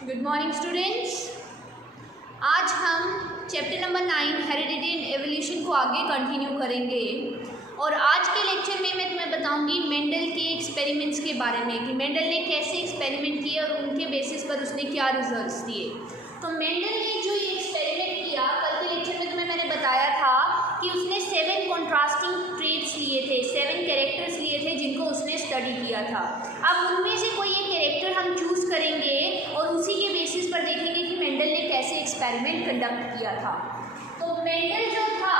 Good morning students. आज हम chapter number 9 heredity and evolution को आगे कंटिन्यू करेंगे और आज के लेक्चर में मैं तुम्हें बताऊंगी मेंडल के एक्सपेरिमेंट्स के बारे में कि मेंडल ने कैसे एक्सपेरिमेंट किए और उनके बेसिस पर उसने क्या रिजल्ट्स दिए। तो मेंडल ने जो ये एक्सपेरिमेंट किया, कल के लेक्चर में मैंने बताया था कि उसने 7 कॉन्ट्रास्टिंग ट्रेट्स लिए थे, 7 कैरेक्टर्स लिए थे जिनको उसने स्टडी किया था। अब उनमें से कोई एक कैरेक्टर हम चूज़ करेंगे और उसी के बेसिस पर देखेंगे कि मेंडल ने कैसे एक्सपेरिमेंट कंडक्ट किया था। तो मेंडल जो था,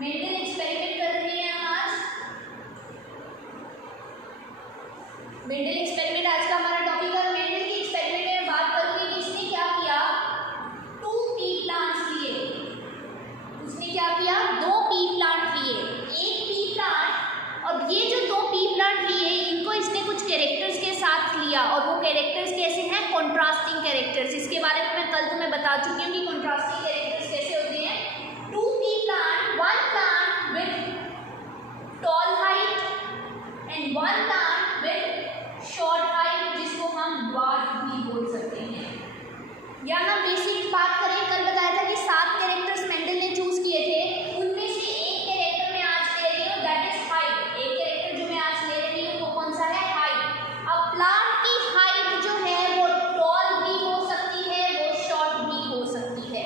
मेंडल एक्सपेरिमेंट कर रहे हैं हम आज। मेंडल एक्सपेरिमेंट आज का हमारा टॉपिक है। मेंडल की एक्सपेरिमेंट में बात करूंगी कि इसने क्या किया, 2 पी प्लांट्स लिए। उसने क्या किया, 2 पी प्लांट लिए, एक पी प्लांट, और ये जो 2 पी प्लांट लिए इनको इसने कुछ कैरेक्टर्स के साथ लिया और वो कैरेक्टर्स कैसे हैं, कॉन्ट्रास्टिंग कैरेक्टर्स। इसके बारे में मैं कल तुम्हें बता चुकी हूँ कि कॉन्ट्रास्टिंग कैरेक्टर्स कैसे होते हैं। 2 P plant, 1 plant with tall height and 1 plant with short height, जिसको हम ड्वार्फ भी बोल सकते हैं। या हम बेसिक बात करें, कल बताया था कि 7 कैरेक्टर्स मेंडल ने चूज किए थे, उनमें से एक कैरेक्टर मैं आज ले रही हूँ, दैट इज हाइट। एक कैरेक्टर जो मैं आज ले रही हूँ वो कौन सा है, हाइट। अब प्लांट की हाइट जो है वो टॉल भी हो सकती है, वो शॉर्ट भी हो सकती है।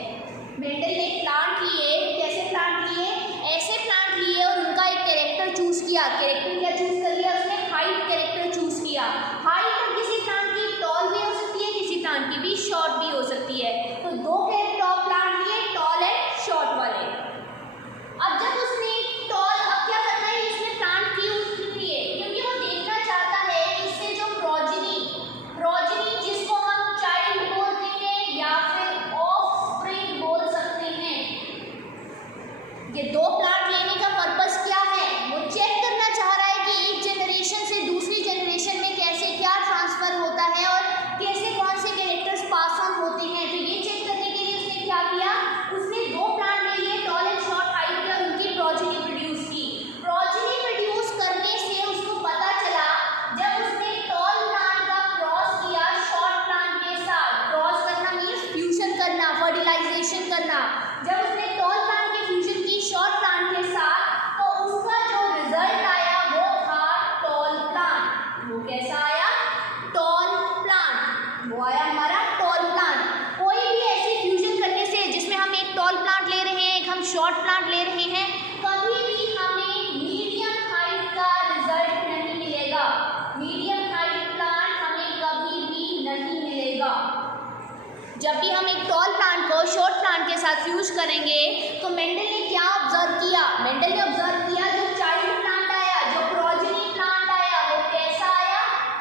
मेंडल ने प्लांट लिए, कैसे प्लांट लिए, ऐसे प्लांट लिए और उनका एक कैरेक्टर चूज किया। कैरेक्टर क्या चूज कर लिया उसने, हाइट कैरेक्टर चूज किया। हाइट किसी प्लांट की टॉल भी हो सकती है, किसी प्लांट की भी शॉर्ट भी हो सकती है। तो 2 कैरेक्टर प्लांट लिए, टॉल एंड शॉर्ट वाले। अब जब उसने टॉल, अब क्या करना है, इसमें प्लांट क्यों लिए, क्योंकि वो देखना चाहता है इससे जो प्रोजेनी जिसको हम चाइल्ड बोलते हैं या फिर ऑफस्प्रिंग बोल सकते हैं, ये 2 प्लांट लेने का पर्पस क्या है, वो चेक करना चाह रहा है कि एक जनरेशन से दूसरी जनरेशन में कैसे क्या ट्रांसफर होता है और कैसे कौन से कैरेक्टर्स पास ऑन होते हैं। तो ये चेक करने के लिए उसने क्या किया, उसने 2 प्लांट ले लिए, टॉल एंड शॉर्ट हाइट के, और उनकी प्रोजेनी प्रोड्यूस की। प्रोजेनी प्रोड्यूस करने से उसको पता चला, जब उसने टॉल प्लांट का क्रॉस किया शॉर्ट प्लांट के साथ, क्रॉस करना मीन्स फ्यूजन करना, फर्टिलाइजेशन करना, जब उसने टॉल प्लांट की फ्यूजन की शॉर्ट प्लांट के साथ, तो उसका जो रिजल्ट आया वो था टॉल प्लांट। वो कैसा आया, टॉल प्लांट, वो आया हमारा टॉल प्लांट। कोई भी ऐसे फ्यूजन करने से जिसमें हम एक टॉल प्लांट ले रहे हैं, एक हम शॉर्ट प्लांट ले रहे हैं, कभी भी हमें मीडियम हाइट का रिजल्ट नहीं मिलेगा। मीडियम हाइट प्लांट हमें कभी भी नहीं मिलेगा। जब भी हम एक टॉल प्लांट को शॉर्ट प्लांट के साथ फ्यूज करेंगे, तो मेंडल ने क्या ऑब्जर्व किया, मेंडल ने ऑब्जर्व किया जो चाइल्ड प्लांट आया, जो प्रोजेनी प्लांट आया, वो कैसा आया,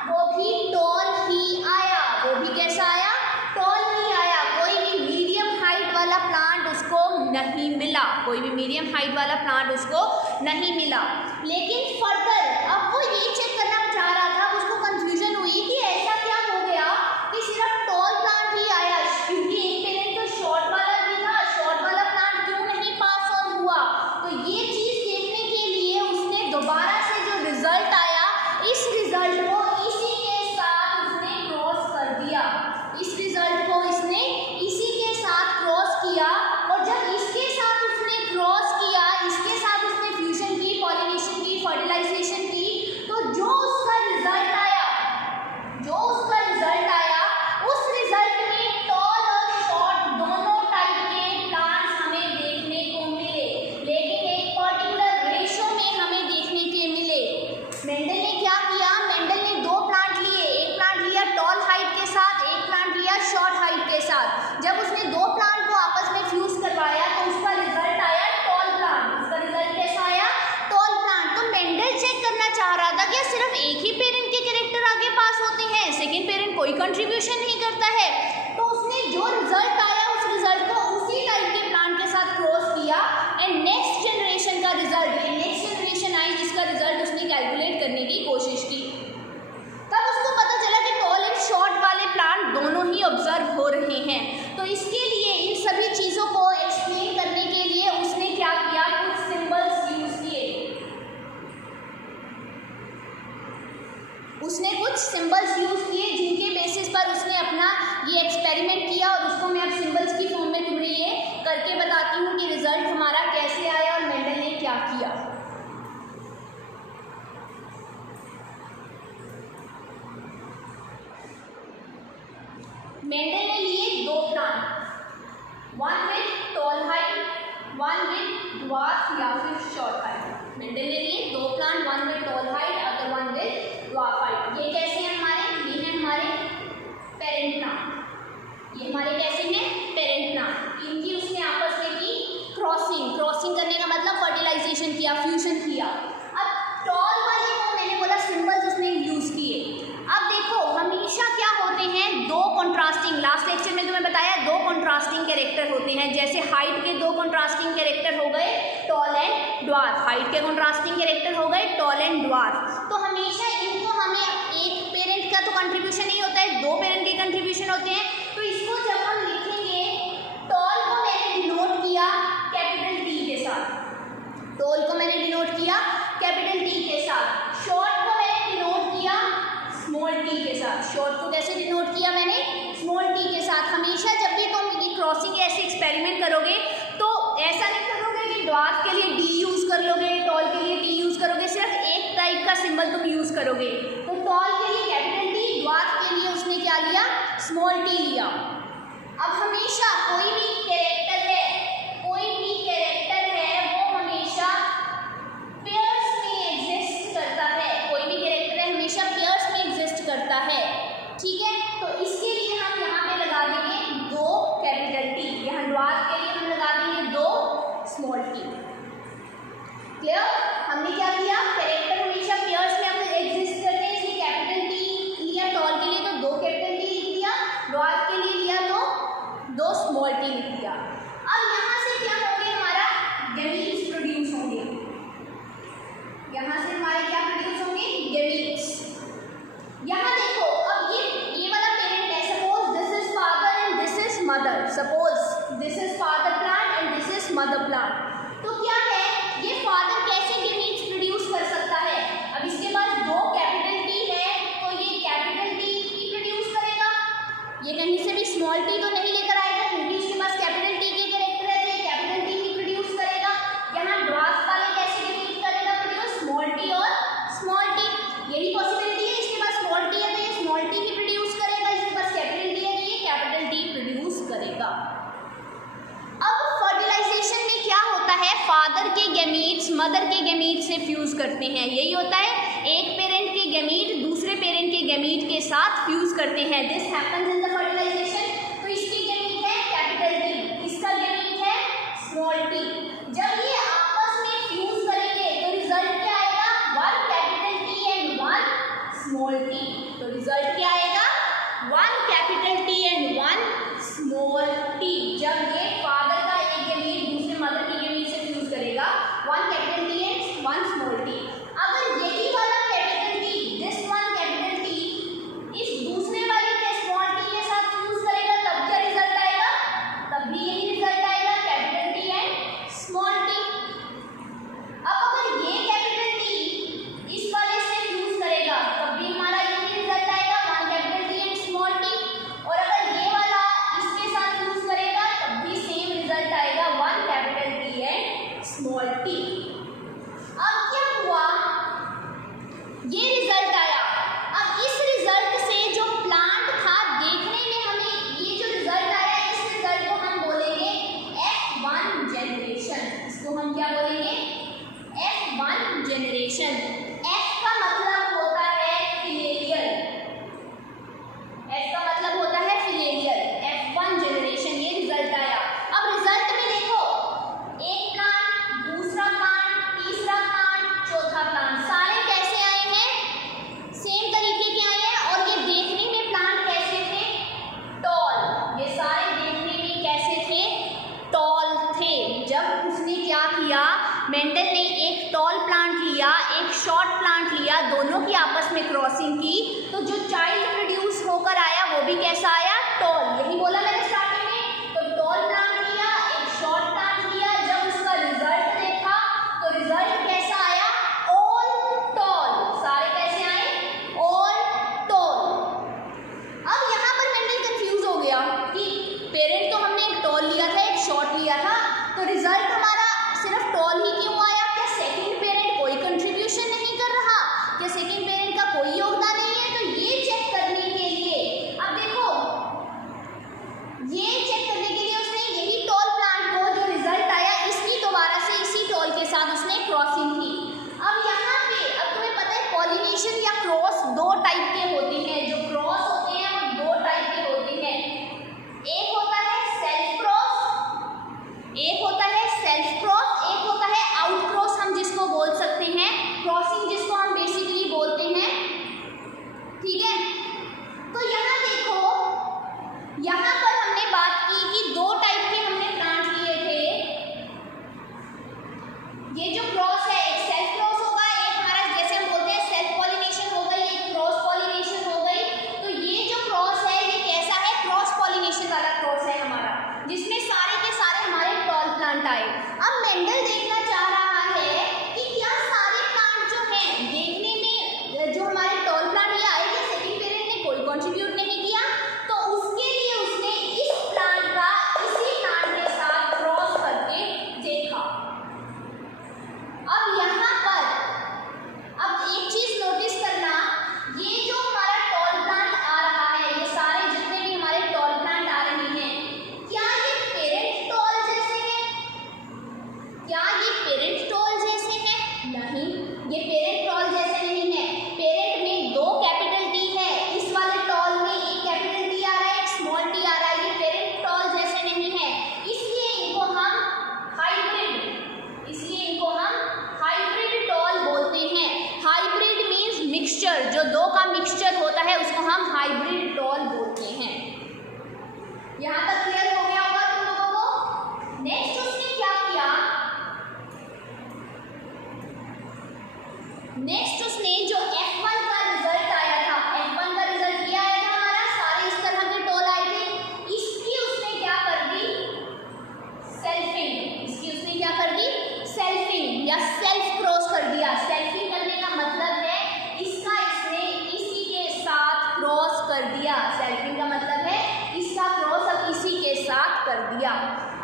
वो भी टॉल ही आया। वो भी कैसा आया, टॉल ही आया। कोई भी मीडियम हाइट वाला प्लांट उसको नहीं मिला, कोई भी मीडियम हाइट वाला प्लांट उसको नहीं मिला। लेकिन फर्दर अब वो ये चेक करना चाह रहा था, उसको कंफ्यूजन हुई कि ऐसा क्या हो गया कि सिर्फ टॉल प्लांट ही आया, क्योंकि एक पेरेंट तो शॉर्ट वाला भी था, शॉर्ट वाला प्लांट क्यों नहीं पास ऑन हुआ। तो ये चीज देखने के लिए उसने दोबारा से जो रिजल्ट आया, इस रिजल्ट को इसी के साथ उसने क्रॉस कर दिया। इस रिजल्ट को इसने इसी के साथ क्रॉस किया, और जब इसके साथ उसने क्रॉस किया, इसके साथ उसने फ्यूजन की, पॉलिनेशन की, फर्टिलाइजेशन की, तो जो उसका रिजल्ट आया, उस रिजल्ट में टॉल और शॉर्ट दोनों टाइप के प्लांट्स हमें देखने को मिले, लेकिन एक पर्टिकुलर रेशो में हमें देखने के मिले। मेंडल ने क्या किया, मेंडल ने 2 प्लांट लिए, एक प्लांट लिया टॉल हाइट के साथ, एक प्लांट लिया शॉर्ट हाइट के साथ। जब उसने 2 प्लांट को आपस में फ्यूज करवाया तो उसका रिजल्ट आया टॉल प्लांट। उसका रिजल्ट कैसा आया, टॉल प्लांट। तो मेंडल चेक करना चाह रहा था कि सिर्फ एक ही पेरेंट के कैरेक्टर आगे पास होते हैं, सेकेंड पेरेंट कोई कंट्रीब्यूशन नहीं करता है। तो उसने जो रिजल्ट आया उस रिजल्ट को उसी टाइप के प्लांट के साथ क्रॉस किया, एंड नेक्स्ट जनरेशन का रिजल्ट, नेक्स्ट जनरेशन आई जिसका रिजल्ट उसने कैलकुलेट करने की कोशिश की। तब उसको पता चला कि टॉल एंड शॉर्ट वाले प्लांट दोनों ही ऑब्जर्व हो रहे हैं। तो इसके लिए, इन सभी चीज़ों को एक्सप्लेन करने के लिए उसने क्या किया, कुछ सिंबल्स यूज किए। उसने कुछ सिंबल्स यूज़ किए जिनके बेसिस पर उसने अपना ये एक्सपेरिमेंट किया, और उसको मैं अब सिंबल्स की फॉर्म में तुम्हें ये करके बताती हूँ कि रिजल्ट हमारा कैसे आया और मेंडल ने क्या किया। मेंडल ने लिए दो plant, one with tall height, one with dwarf या फिर शॉर्ट हाइट। मेंडल ने लिए दो plant, one with tall height, other one with dwarf height. ये कैसे हैं हमारे, ये हैं हमारे पेरेंट प्लांट, ये हमारे कैसे हैं पेरेंट प्लांट। इनकी उसने आपस में की क्रॉसिंग, क्रॉसिंग करने का मतलब फर्टिलाइजेशन किया, फ्यूजन किया। अब टॉल वाले को मैंने बोला सिंबल्स उसने यूज किए। अब देखो हमेशा क्या होते हैं, दो कॉन्ट्रास्टिंग, लास्ट लेक्चर में तुम्हें बताया दो कॉन्ट्रास्टिंग कैरेक्टर होते हैं, जैसे हाइट के दो कॉन्ट्रास्टिंग कैरेक्टर हो गए टॉल एंड ड्वार्फ, हाइट के कॉन्ट्रास्टिंग कैरेक्टर हो गए टॉल एंड ड्वार्फ। तो हमेशा इनको हमें एक पेरेंट का तो कंट्रीब्यूशन नहीं होता है, दो पेरेंट के कंट्रीब्यूशन होते हैं। तो इसको जब हम लिखेंगे, टॉल को मैंने डिनोट किया कैपिटल टी के साथ, टॉल को मैंने डिनोट किया कैपिटल टी के साथ, शॉर्ट को मैंने डिनोट किया स्मॉल टी के साथ। शॉर्ट को कैसे डिनोट किया मैंने, स्मॉल टी के साथ। हमेशा जब भी तुम ये क्रॉसिंग ऐसे एक्सपेरिमेंट करोगे तो ऐसा नहीं करोगे कि ड्वार्फ के लिए डी यूज कर लोगे, टॉल के लिए टी यूज करोगे, सिर्फ एक टाइप का सिंबल तुम यूज करोगे। तो टॉल के लिए कैपिटल टी, ड्वार्फ के लिए उसने क्या लिया, स्मॉल टी लिया। अब हमेशा कोई भी कैरेक्टर है, कोई भी कैरेक्टर है वो हमेशा पेयर्स में एग्जिस्ट करता है, कोई भी कैरेक्टर है हमेशा पेयर्स में एग्जिस्ट करता है, ठीक है। तो इसके लिए हम यहाँ पे लगा देंगे दो कैपिटल टी, यहाँ ड्वार्फ के लिए हम लगा देंगे दो स्मॉल टी। क्लियर, हमने क्या किया, कैरेक्टर हमेशा पेयर्स में हम एग्जिस्ट करते हैं, इसलिए कैपिटल टी लिया टॉल के लिए तो दो कैपिटल टी लिख दिया, ड्वार्फ के लिए लिया तो दो स्मॉल टी लिख दिया। अब यहाँ से क्या होंगे, हमारा गैमीट्स प्रोड्यूस होंगे, यहाँ से हमारे क्या प्रोड्यूस होंगे, गैमीट्स। यहाँ देखो अब ये वाला पेरेंट है, suppose this is father and this is mother, suppose this is father plant and this is mother plant. तो क्या है, ये फादर कैसे गैमीट्स प्रोड्यूस कर सकता है, अब इसके पास दो कैपिटल टी है तो ये कैपिटल टी ही प्रोड्यूस करेगा, ये कहीं से भी स्मॉल टी तो नहीं लेकर आएगा, क्योंकि उसके पास कैपिटल टी के कैरेक्टर है तो ये कैपिटल टी ही प्रोड्यूस करेगा। यहाँ ड्वार्फ वाले कैसे गैमीट करेगा प्रोड्यूस, स्मॉल टी और स्मॉल टी, यही पॉसिबिलिटी है, इसके पास स्मॉल टी है तो ये स्मॉल टी ही प्रोड्यूस करेगा, इसके पास कैपिटल टी है तो ये कैपिटल टी प्रोड्यूस करेगा। अब फर्टिलाइजेशन में क्या होता है, फादर के गैमीट्स मदर के गैमीट से फ्यूज करते हैं, यही होता है, एक पेरेंट के गैमीट दूसरे पेरेंट के गैमीट के साथ फ्यूज करते हैं, this happens in the fertilization. तो इसकी गैमीट है कैपिटल टी, इसका गैमीट है स्मॉल टी। जब ये आपस में फ्यूज करेंगे तो रिजल्ट क्या आएगा, one capital T and one small T. तो रिजल्ट क्या आएगा, one capital T and one small T. जब ये फादर का एक गैमीट दूसरे मदर के गैमीट से फ्यूज करेगा, one capital T and one small T. अगर यही वाला capital T, this one capital T इस दूसरे वाले के स्मॉल टी के साथ फ्यूज करेगा, तब क्या रिजल्ट आएगा, तब भी यही रिजल्ट आएगा, capital T and small T. अब अगर ये कैपिटल टी इस वाले से फ्यूज करेगा, तब भी हमारा यही रिजल्ट आएगा, one capital T and small T. और अगर ये वाला इसके साथ फ्यूज करेगा, तब भी सेम रिजल्ट आएगा, one capital T and small T. अब क्या हुआ, ये रिजल्ट आया। अब इस रिजल्ट से जो प्लांट था, देखने में हमें ये जो रिजल्ट आया, इस रिजल्ट को हम बोलेंगे F1 जनरेशन। इसको हम क्या बोलेंगे, F1 जनरेशन। F का मतलब होता है फिलेरियल, F का मतलब होता है फिलेरियल, F1 जनरेशन, ये रिजल्ट आया। अब रिजल्ट में देखो, एक प्लांट, दूसरा प्लांट, तीसरा प्लांट, चौथा प्लांट, सारे कैसे आए हैं, सेम तरीके के आए हैं। और ये देखने में प्लांट कैसे थे, टॉल, ये सारे देखने में कैसे थे, टॉल थे। जब उसने क्या किया, मेंडल ने एक टॉल प्लांट लिया, एक शॉर्ट प्लांट लिया, दोनों की आपस में क्रॉसिंग की, तो जो चाइल्ड प्रोड्यूस होकर आया वो भी कैसा आया, टॉल। यही बोला मैंने स्टार्टिंग में। तो टॉल प्लांट लिया, एक शॉर्ट प्लांट लिया, जब उसका रिजल्ट देखा तो रिजल्ट कैसा आया, ऑल टॉल, सारे कैसे आए, ऑल जो दो का मिक्सचर होता है उसको हम हाइब्रिड टॉल बोलते हैं। यहाँ तक क्लियर हो गया होगा तुम लोगों को। नेक्स्ट उसने क्या किया, नेक्स्ट उसने जो F1 का रिजल्ट आया था, F1 का रिजल्ट क्या आया था हमारा, सारे इस तरह के टॉल आए थे, इसकी उसने क्या कर दी, सेल्फिंग, इसकी उसने क्या कर दी, सेल्फिंग या सेल्फ क्रॉस कर दिया। सेल्फिंग करने का मतलब है इसका इसने इसी के साथ क्रॉस कर दिया। सेल्फिंग का मतलब है इसका क्रॉस अब इसी के साथ कर दिया।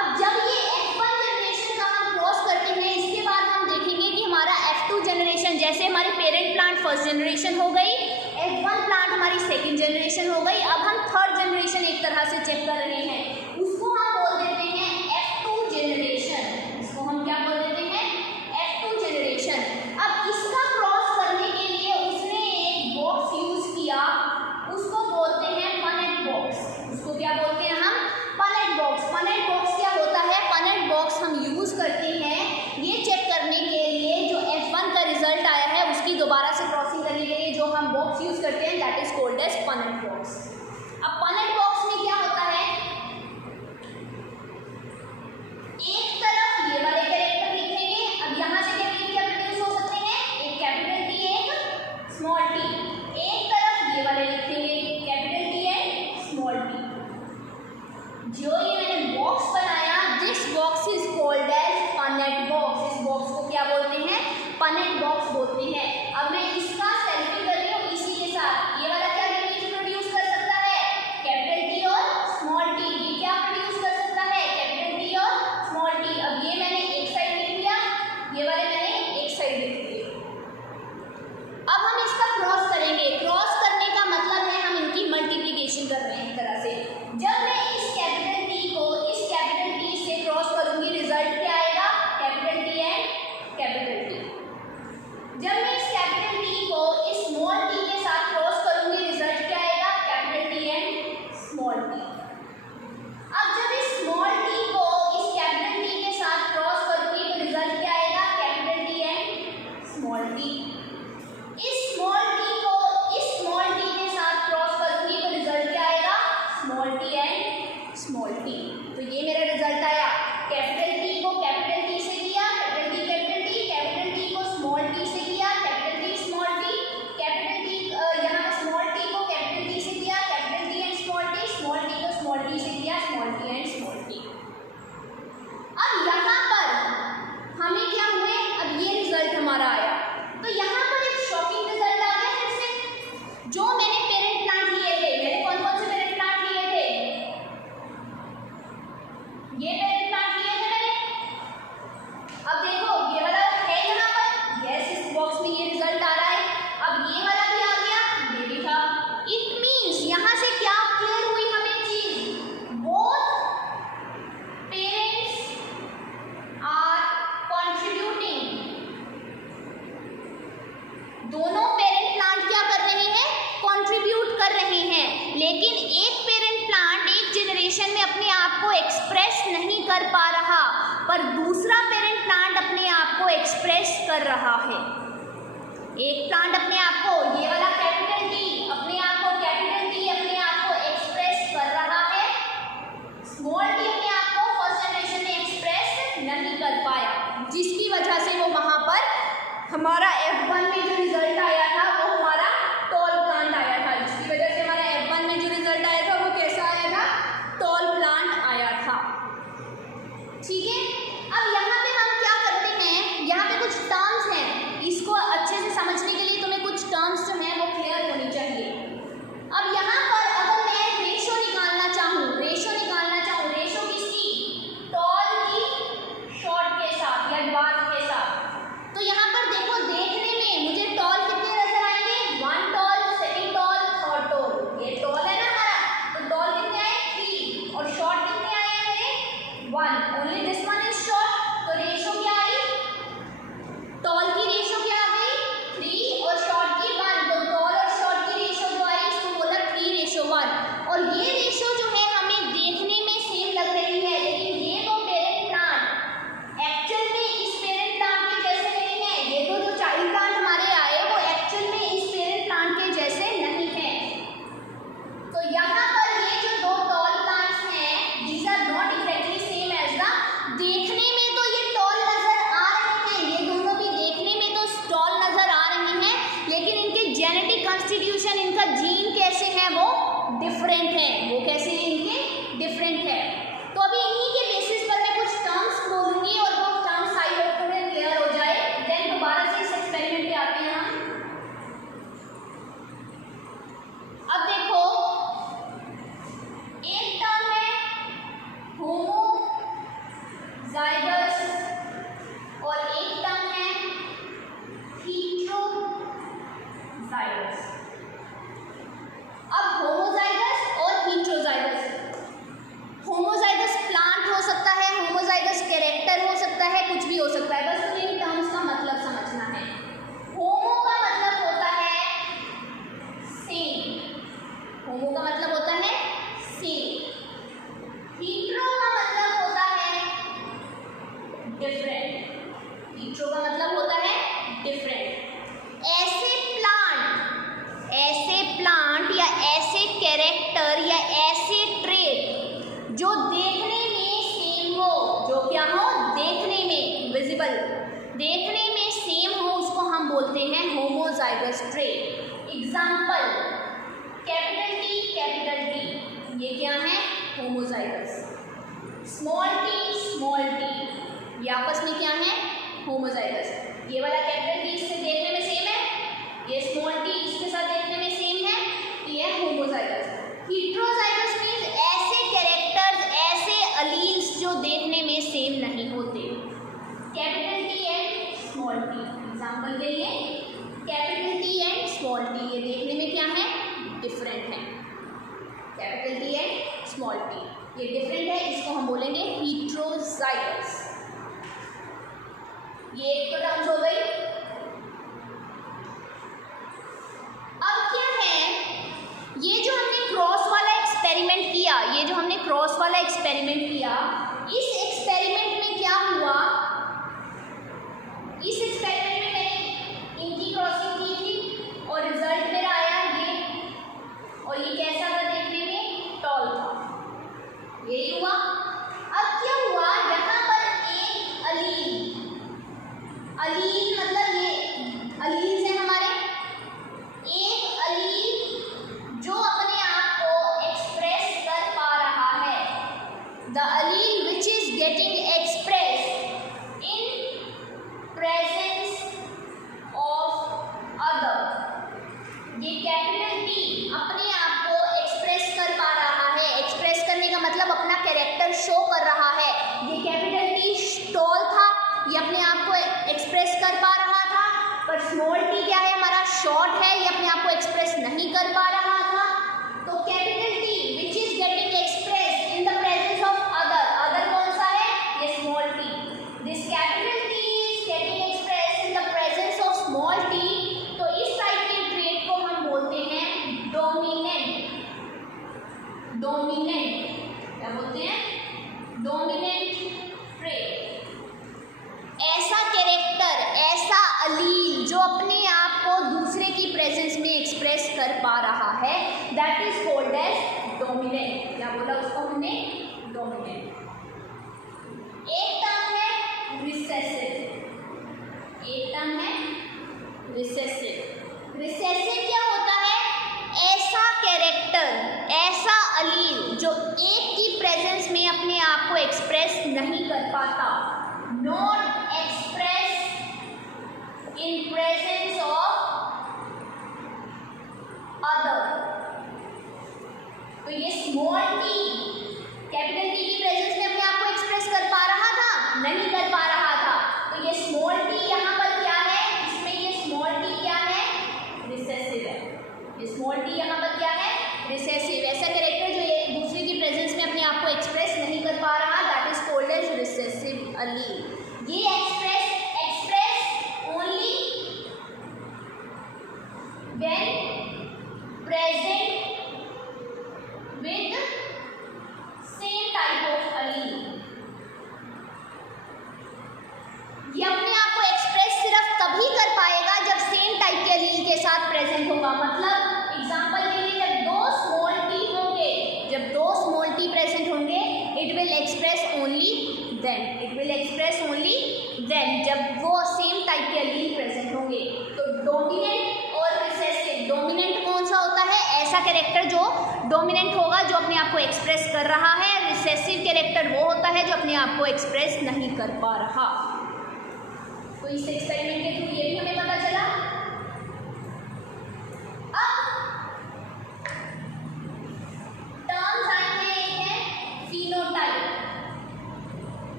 अब जब ये F1 जनरेशन का हम क्रॉस करते हैं, इसके बाद हम देखेंगे कि हमारा F2 जनरेशन, जैसे हमारी पेरेंट प्लांट फर्स्ट जनरेशन हो गई, F1 प्लांट हमारी सेकंड जनरेशन हो गई, अब हम थर्ड जनरेशन एक तरह से चेक कर रहे हैं, उसको हम बोल देते हैं F2 जनरेशन। इसको हम क्या बोल देते हैं, F2 जनरेशन। अब इसका क्रॉस करने के लिए उसने एक बॉक्स यूज किया, उसको बोलते हैं पनेट बॉक्स। उसको क्या बोलते हैं हम, पनेट बॉक्स। पनेट बॉक्स क्या होता है, पनेट बॉक्स हम यूज करते हैं ये चेक करने के लिए जो F1 का रिजल्ट आया है उसकी दोबारा से क्रॉसिंग करने के लिए जो हम बॉक्स यूज करते हैं, that is called as Punnett box. अब पनेट बॉक्स में क्या होता है, एक तरफ ये वाले कैरेक्टर लिखेंगे। अब यहाँ से क्या प्रोड्यूस हो सकते हैं, एक कैपिटल टी एक स्मॉल टी, एक तरफ ये वाले लिखेंगे capital T and small T. जो ये मैंने बॉक्स बनाया, this box is called as Punnett box. इस बॉक्स को क्या बोलते हैं, पनेट बॉक्स बोलते हैं। अब मैं इसका सेल्फी कर रही हूँ इसी के साथ, ये वाला क्या प्रोड्यूस कर सकता है, कैपिटल टी और स्मॉल टी। ये क्या प्रोड्यूस कर सकता है, कैपिटल टी और स्मॉल टी। अब ये मैंने एक साइड लिख लिया, ये वाले मैंने एक साइड लिख दिए। अब हम इसका क्रॉस करेंगे। क्रॉस करने का मतलब है हम इनकी मल्टीप्लिकेशन कर रहे हैं एक तरह से। जब मैं इस कैपिटल टी को इस कैपिटल टी से क्रॉस करूंगी, रिजल्ट क्या आएगा, capital T and capital T. जब मैं इस कैपिटल टी को इस स्मॉल टी के साथ क्रॉस करूंगी, रिजल्ट क्या आएगा, capital T and small T. अब जब इस स्मॉल टी को इस कैपिटल टी के साथ क्रॉस करूंगी तो रिजल्ट क्या आएगा, capital T and small T. इस स्मॉल टी को इस स्मॉल टी के साथ क्रॉस करूंगी तो रिजल्ट क्या आएगा, small T and small T. तो ये मेरा रिजल्ट आया, कैपिटल टी को कैपिटल टी से किया, capital T capital T, capital T को स्मॉल टी से किया, capital T small T, capital T यहाँ पर स्मॉल टी को कैपिटल टी से किया, capital T and small T, small T को स्मॉल टी से किया, small T and small T. अब यहाँ पर हमें क्या हुए, अब ये रिजल्ट हमारा आया। तो यहाँ पर एक शॉकिंग रिजल्ट आ गया फिर से। जो मैंने पेरेंट प्लांट लिए थे, मैंने कौन कौन से पेरेंट प्लांट लिए थे, ये पेरेंट प्लांट लिए थे मैंने। अब देखो ये वाला है यहाँ पर, यस इस बॉक्स में ये रिजल्ट आ रहा है। अब ये वाला भी आ गया, ये भी था। इट मीन्स यहाँ से क्या क्लियर हुई हमें चीज, बोथ पेरेंट्स आर कंट्रीब्यूटिंग। दोनों पेरेंट प्लांट क्या कर रहे हैं, कंट्रीब्यूट कर रहे हैं। लेकिन एक पेरेंट प्लांट एक जनरेशन में अपने आप को एक्सप्रेस नहीं कर पा रहा, पर दूसरा पेरेंट प्लांट अपने आप को एक्सप्रेस कर रहा है। एक प्लांट अपने आप को, ये वाला कैपिटल टी अपने आप को, कैपिटल टी अपने आप को एक्सप्रेस कर रहा है, स्मॉल टी अपने आप को फर्स्ट जनरेशन में एक्सप्रेस नहीं कर पाया, जिसकी वजह से वो वहां पर हमारा F1 में जो रिजल्ट आया था वो हमारा टॉल प्लांट आया था। जिसकी वजह से हमारा F1 में जो रिजल्ट आया था वो कैसा आया था, टॉल प्लांट आया था। ठीक है, अब यहाँ पे हम क्या करते हैं, यहाँ पे कुछ टर्म्स हैं, इसको अच्छे से समझने के लिए तुम्हें कुछ टर्म्स कंपोजिशन, इनका जीन कैसे है, वो डिफरेंट है। वो कैसे हैं, इनके डिफरेंट है। तो अभी इन्हीं के बेसिस पर मैं कुछ टर्म्स बोलूंगी और वो टर्म्स आई होप थोड़े क्लियर हो जाए, देन दोबारा से इस एक्सपेरिमेंट पे आते हैं हम। अब देखो, एक टर्म है होमोजाइगस और एक टर्म है हेटेरोजाइगस। अब होमोजाइगस और हेटेरोजाइगस, होमोजाइगस प्लांट हो सकता है, होमोजाइगस कैरेक्टर हो सकता है, कुछ भी हो सकता है, बस तुम्हें इन टर्म्स का मतलब समझना है। होमो का मतलब होता है सेम, होमो का मतलब होता है सेम। हेटेरो का मतलब होता है डिफरेंट, हेटेरो का मतलब होता है डिफरेंट। ऐसे प्लांट या ऐसे कैरेक्टर या ऐसे ट्रेट जो देखने में सेम हो, जो क्या हो, देखने में विजिबल, देखने में सेम हो, उसको हम बोलते हैं homozygous trait. Example capital T, ये क्या है, होमोजाइगस। स्मॉल टी, ये आपस में क्या है, होमोजाइगस। ये वाला कैपिटल टी इससे देखने में सेम है, ये स्मॉल टी इसके साथ देखने में सेम है, ये है होमोजाइगस। हेटेरोजाइगस मींस ऐसे कैरेक्टर्स, ऐसे अलील्स जो देखने में सेम नहीं होते। Capital T and small T, example के लिए capital T and small T, ये देखने में क्या है, डिफरेंट है। Capital T and small T ये डिफरेंट है, इसको हम बोलेंगे हेटेरोजाइगस। ये एक तो टर्म्स हो गई। अब क्या है, ये जो हमने क्रॉस वाला एक्सपेरिमेंट किया, इस एक्सपेरिमेंट में क्या हुआ, इस एक्सपेरिमेंट में मैंने इनकी क्रॉसिंग की थी और रिजल्ट मेरा आया ये, और ये कैसा था, देखने में टॉल था, यही हुआ। अब क्या हुआ, यहाँ पर एक अलील मतलब ये अलील है हमारे, एक अलील जो अपने आप को एक्सप्रेस कर पा रहा है, the allele which is getting express in presence of other. ये कैपिटल टी अपने आप को एक्सप्रेस कर पा रहा है, एक्सप्रेस करने का मतलब अपना कैरेक्टर शो कर रहा है। ये कैपिटल टी टॉल था, ये अपने आप को एक्सप्रेस कर पा रहा था, पर स्मॉल टी क्या है, हमारा शॉर्ट है, ये अपने आप को एक्सप्रेस नहीं कर पा रहा था। तो capital T which is getting express in the presence of other कौन सा है, ये small T. This capital T is getting express in the presence of small T. तो इस टाइप के ट्रेट को हम बोलते हैं डोमिनेंट, क्या बोलते हैं, डोमिनेंट ट्रेट। ऐसा कैरेक्टर, ऐसा अलील जो अपने आप को दूसरे की प्रेजेंस में एक्सप्रेस कर पा रहा है, that is called as dominant. क्या बोला उसको हमने, डोमिनेंट। एक टर्म है रिसेसिव, एक टर्म है रिसेसिव। रिसेसिव क्या होता है, ऐसा कैरेक्टर, ऐसा अलील जो एक की प्रेजेंस में अपने आप को एक्सप्रेस नहीं कर पाता, not express in presence of other. तो ये स्मॉल टी कैपिटल टी की प्रेजेंस में अपने आप को एक्सप्रेस कर पा रहा था, नहीं कर पा रहा था। तो ये स्मॉल टी यहाँ पर क्या है, इसमें ये स्मॉल टी क्या है, रिसेसिव है। ये स्मॉल टी यहाँ पर क्या है, रिसेसिव। ऐसा कैरेक्टर जो ये दूसरे की प्रेजेंस में अपने आप को एक्सप्रेस नहीं कर पा रहा, that is called as recessive allele. ये express only when present with same type of allele. ये अपने आप को एक्सप्रेस सिर्फ तभी कर पाएगा जब सेम टाइप के अलील के साथ प्रेजेंट होगा। मतलब एग्जांपल के लिए जब दो स्मॉल टी होंगे, जब दो स्मॉल टी प्रेजेंट होंगे, it will express only then, जब वो सेम टाइप के अलील प्रेजेंट होंगे। तो डोमिनेंट और रिसेसिव, डोमिनेंट कौन सा हमेशा कैरेक्टर जो डोमिनेंट होगा, जो अपने आप को एक्सप्रेस कर रहा है। रिसेसिव कैरेक्टर वो होता है जो अपने आप को एक्सप्रेस नहीं कर पा रहा। तो इस एक्सपेरिमेंट के थ्रू ये भी हमें पता चला। टर्म्स आएंगे, एक है फिनोटाइप,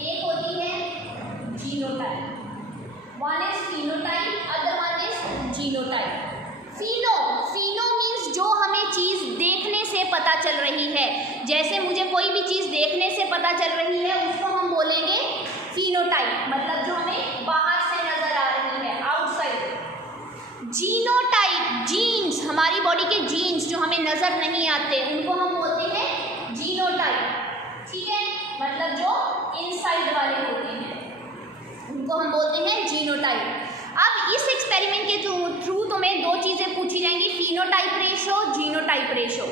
एक होती है genotype. One is phenotype, other one is genotype. Fino means जो हमें चीज देखने से पता चल रही है। जैसे मुझे कोई भी चीज देखने से पता चल रही है उसको हम बोलेंगे फिनोटाइप, मतलब जो हमें बाहर से नजर आ रही है, आउटसाइड। जीनोटाइप, जीन्स, हमारी बॉडी के जीन्स जो हमें नजर नहीं आते उनको हम बोलते हैं जीनोटाइप। ठीक है, मतलब जो इनसाइड वाले होते हैं उनको हम बोलते हैं जीनोटाइप। अब इस एक्सपेरिमेंट के थ्रू तुम्हें दो चीज़ें पूछी जाएंगी, phenotype ratio, genotype ratio.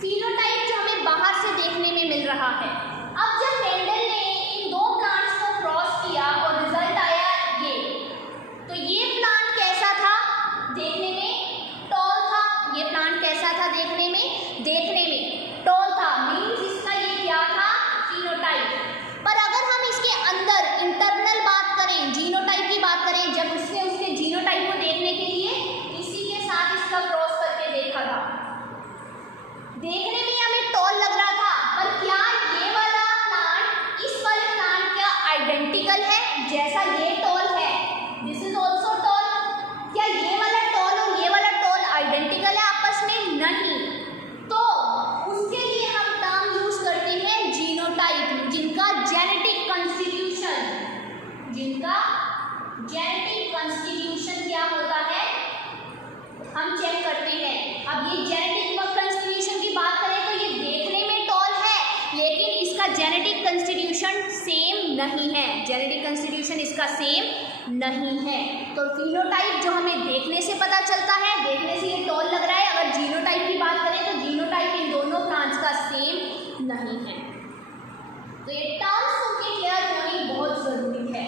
Phenotype जो हमें बाहर से देखने में मिल रहा है। अब जब मेंडल ने इन दो प्लांट्स को क्रॉस किया और रिजल्ट आया ये, तो ये प्लांट कैसा था देखने में? टॉल था। ये प्लांट कैसा था देखने में? देखने में टॉल था, मीन्स इसका ये क्या था? फिनोटाइप। पर अगर हम इसके अंदर इंटरनल बात करें, जीनोटाइप की बात करें, जब उसने उसके जीनोटाइप को देखने के लिए इसी के साथ इसका क्रॉस करके देखा था, देखने में हमें टॉल लग रहा था, पर क्या ये वाला प्लांट इस वाले प्लांट क्या आइडेंटिकल है? जैसा ये टॉल है, दिस इज ऑल्सो टॉल। क्या ये वाला टॉल और ये वाला टॉल आइडेंटिकल है आपस में? नहीं। तो उसके लिए हम टर्म यूज करते हैं जीनोटाइप, जिनका जेनेटिक कंस्टिट्यूशन क्या होता है हम चेक करते हैं। अब ये जेनेटिक कंस्टिट्यूशन की बात करें तो ये देखने में टॉल है, लेकिन इसका जेनेटिक कंस्टिट्यूशन सेम नहीं है। जेनेटिक कंस्टिट्यूशन इसका सेम नहीं है। तो फिनोटाइप जो हमें देखने से पता चलता है, देखने से ये टॉल लग रहा है। अगर जीनोटाइप की बात करें तो जीनोटाइप इन दोनों प्लांट्स का सेम नहीं है। तो ये टर्म्स उनके क्लियर होनी बहुत जरूरी है।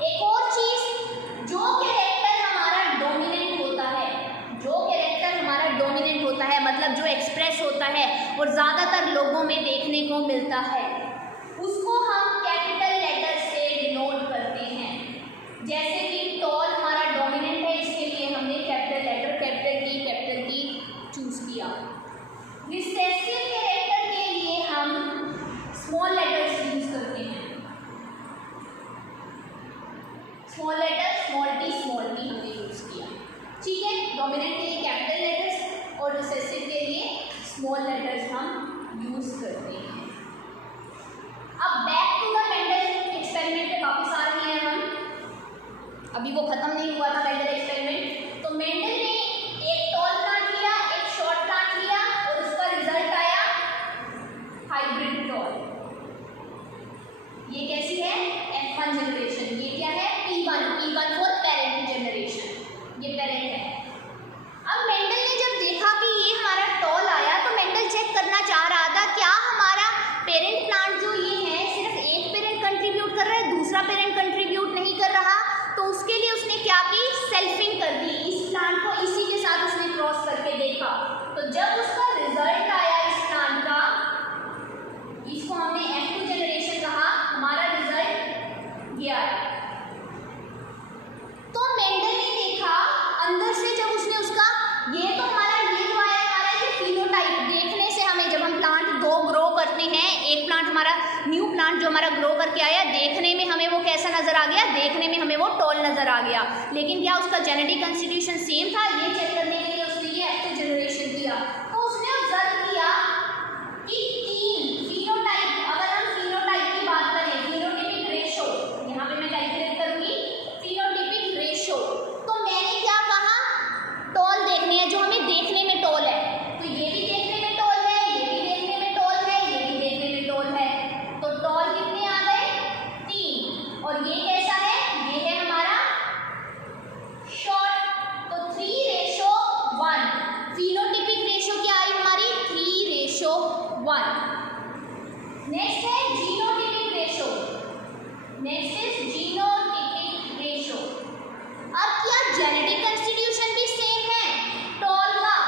एक और चीज, जो कैरेक्टर हमारा डोमिनेंट होता है, जो कैरेक्टर हमारा डोमिनेंट होता है मतलब जो एक्सप्रेस होता है और ज़्यादातर लोगों में देखने को मिलता है, उसको हम कैपिटल लेटर से डिनोट करते हैं। जैसे कि टॉल हमारा डोमिनेंट है, इसके लिए हमने capital letter capital T choose किया। रिसेसिव कैरेक्टर के लिए हम स्मॉल लेटर्स यूज करते हैं। स्मॉल लेटर स्मॉल टी हमने यूज किया। ठीक है, डोमिनेंट के लिए कैपिटल लेटर्स और रिसेसिव के लिए स्मॉल लेटर्स हम यूज करते हैं। अब back to the Mendel experiment पे वापस आ रहे हैं हम। अभी वो खत्म नहीं हुआ था मेंडल एक्सपेरिमेंट। तो मेंडल ने एक टॉल प्लांट लिया, एक शॉर्ट प्लांट लिया और उसका रिजल्ट आया हाइब्रिड टॉल। ये कैसी है? F1 generation. ये क्या है? P1 फॉर पेरेंट जनरेशन, ये पेरेंट है। अब मेंडल ने जब देखा कि ये हमारा टॉल आया तो मेंडल चेक करना चाह रहा था क्या हमारा पेरेंट प्लांट जो ये है सिर्फ एक पेरेंट कंट्रीब्यूट कर रहा है, दूसरा पेरेंट कंट्रीब्यूट नहीं कर रहा। तो उसके लिए उसने क्या की? सेल्फिंग कर दी। इस प्लांट को इसी के साथ उसने क्रॉस करके देखा। तो जब उसका रिजल्ट आया इस प्लांट का, इसको हमने F2 जनरेशन कहा, हमारा रिजल्ट ये आया। तो मेंडल ने देखा अंदर से, जब उसने उसका ये तो हमारा ये जो आया हमारा ये फिनोटाइप, देखने से हमें जब हम प्लांट दो ग्रो करते हैं, एक प्लांट हमारा न्यू प्लांट जो हमारा ग्रो करके आया, देखने में हमें वो कैसा नजर आ गया? देखने में हमें वो टॉल नजर आ गया। लेकिन क्या उसका जेनेटिक कंस्टिट्यूशन सेम था? ये चेक करने के लिए उसने ये F2 जनरेशन किया। तो उसने ऑब्जर्व किया कि तीन फिनोटाइप, अगर हम फिनोटाइप की बात करें, फिनोटिपिक रेशो, यहाँ पे मैं कैलकुलेट करूंगी फिनोटिपिक रेशो। तो मैंने क्या कहा? टॉल देखनी है, जो हमें देखने में टॉल है। तो ये भी देखने में टॉल है, ये भी देखने में टॉल है, ये भी देखने में टॉल है। तो टॉल कितने आ गए? 3। और ये कैसा है? ये है हमारा शॉर्ट, तो 3:1। फिनोटिपिक रेशो क्या आई हमारी? 3:1। नेक्स्ट है genotypic ratio. Next is genotypic ratio. अब क्या जेनेटिक कंस्टिट्यूशन भी सेम है टॉल का?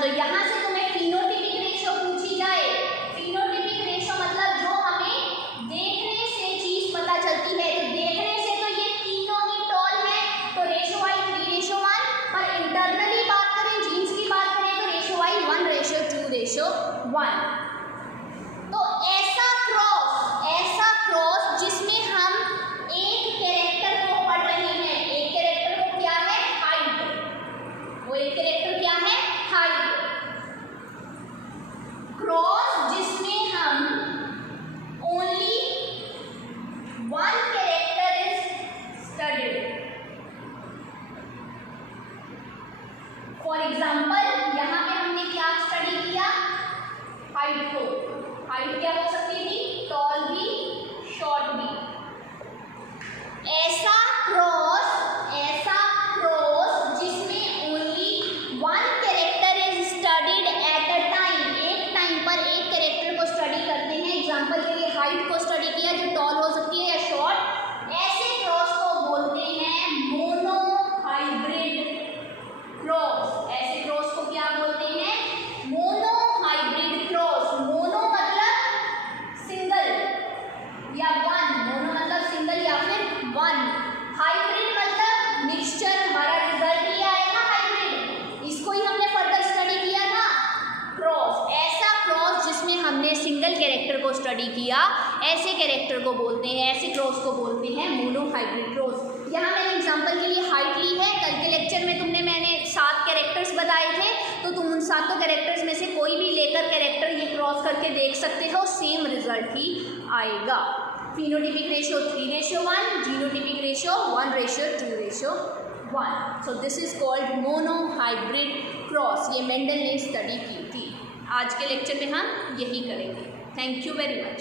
1। तो यहाँ से तुम्हें फिनोटिपिक रेशियो पूछी जाए, फिनोटिपिक रेशियो मतलब जो हमें देखने से चीज पता चलती है, तो देखने से तो ये तीनों ही टॉल है, तो रेशियो आई 3:1। पर इंटरनली बात करें, जीन्स की बात करें, तो रेशियो आई 1:2:1। तो ऐसा क्रॉस जिसमें हम एक कैरेक्टर को पढ़ रहे हैं, एक कैरेक्टर को क्या है, हाइट, वो एक कैरेक्टर क्या है, हाइट। क्रॉस जिसमें हम only one character is studied. For example यहाँ पे हमने क्या स्टडी किया, हाइट को। हाइट क्या हो सकती थी, टॉल भी, शॉर्ट भी। ऐसा क्रॉस जिसमें only one character is studied at a time, एक टाइम पर एक कैरेक्टर को स्टडी करते हैं। एग्जांपल के लिए हाइट को स्टडी किया जो टॉल हो सकती है या शॉर्ट। ऐसे क्रॉस को बोलते हैं मोनो हाइब्रिड क्रॉस। ऐसे क्रॉस को क्या बोलते हैं, मोनो हाइब्रिड क्रॉस। मोनो मतलब सिंगल या वन, मोनो मतलब सिंगल या फिर वन। हाइब्रिड मतलब मिक्सचर, हमारा रिजल्ट ही आएगा हाइब्रिड। इसको ही हमने फर्दर स्टडी किया था, क्रॉस। ऐसा क्रॉस जिसमें हमने सिंगल कैरेक्टर को स्टडी किया, ऐसे कैरेक्टर को बोलते हैं, ऐसे क्रॉस को बोलते हैं मोनो हाइब्रिड क्रॉस। यहाँ मैंने एग्जांपल के लिए हाइट ली है। कल के लेक्चर में मैंने 7 कैरेक्टर्स बताए थे, तो तुम उन 7 कैरेक्टर्स में से कोई भी लेकर कैरेक्टर ये क्रॉस करके देख सकते हो, सेम रिजल्ट ही आएगा। Phenotypic ratio 3:1, genotypic ratio 1:2:1। So this is called mono hybrid cross. ये मेंडल ने स्टडी की थी। आज के लेक्चर में हम यही करेंगे। Thank you very much.